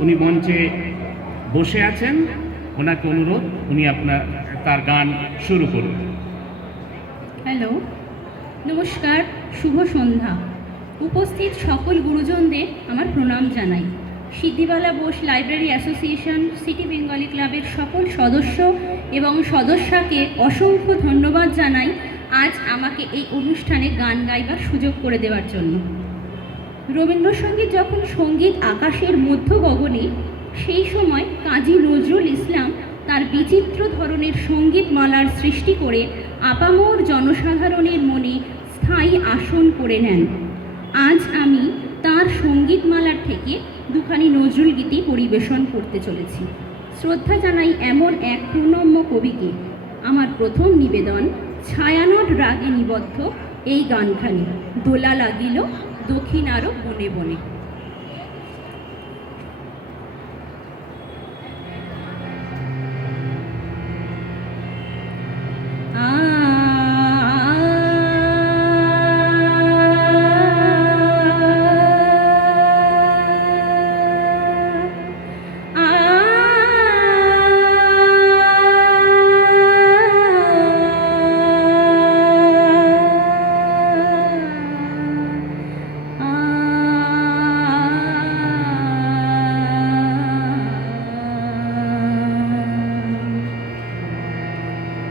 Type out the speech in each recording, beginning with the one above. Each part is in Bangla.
উনি মঞ্চে বসে আছেন। ওনাকে অনুরোধ, উনি আপনার, তার গান শুরু করুন। হ্যালো, নমস্কার, শুভ সন্ধ্যা। উপস্থিত সকল গুরুজনদের আমার প্রণাম জানাই। Siddhibala Bose library association, city Bengali ক্লাবের সকল সদস্য এবং সদস্যাকে অসংখ্য ধন্যবাদ জানাই আজ আমাকে এই অনুষ্ঠানে গান গাইবার সুযোগ করে দেওয়ার জন্য। রবীন্দ্রসঙ্গীত যখন সংগীত আকাশের মধ্য গগনে সেই সময় কাজী নজরুল ইসলাম তার বিচিত্র ধরনের সঙ্গীতমালার সৃষ্টি করে আপামর জনসাধারণের মনে স্থায়ী আসন করে নেন। আজ আমি তার সঙ্গীতমালার থেকে দুখানি নজরুল গীতি পরিবেশন করতে চলেছি। শ্রদ্ধা জানাই এমন এক প্রণম্য কবিকে। আমার প্রথম নিবেদন, ছায়ানট রাগে নিবদ্ধ এই গানখানি। দোলা লাগিল দক্ষিণ আরব বনে বনে।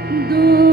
দোলা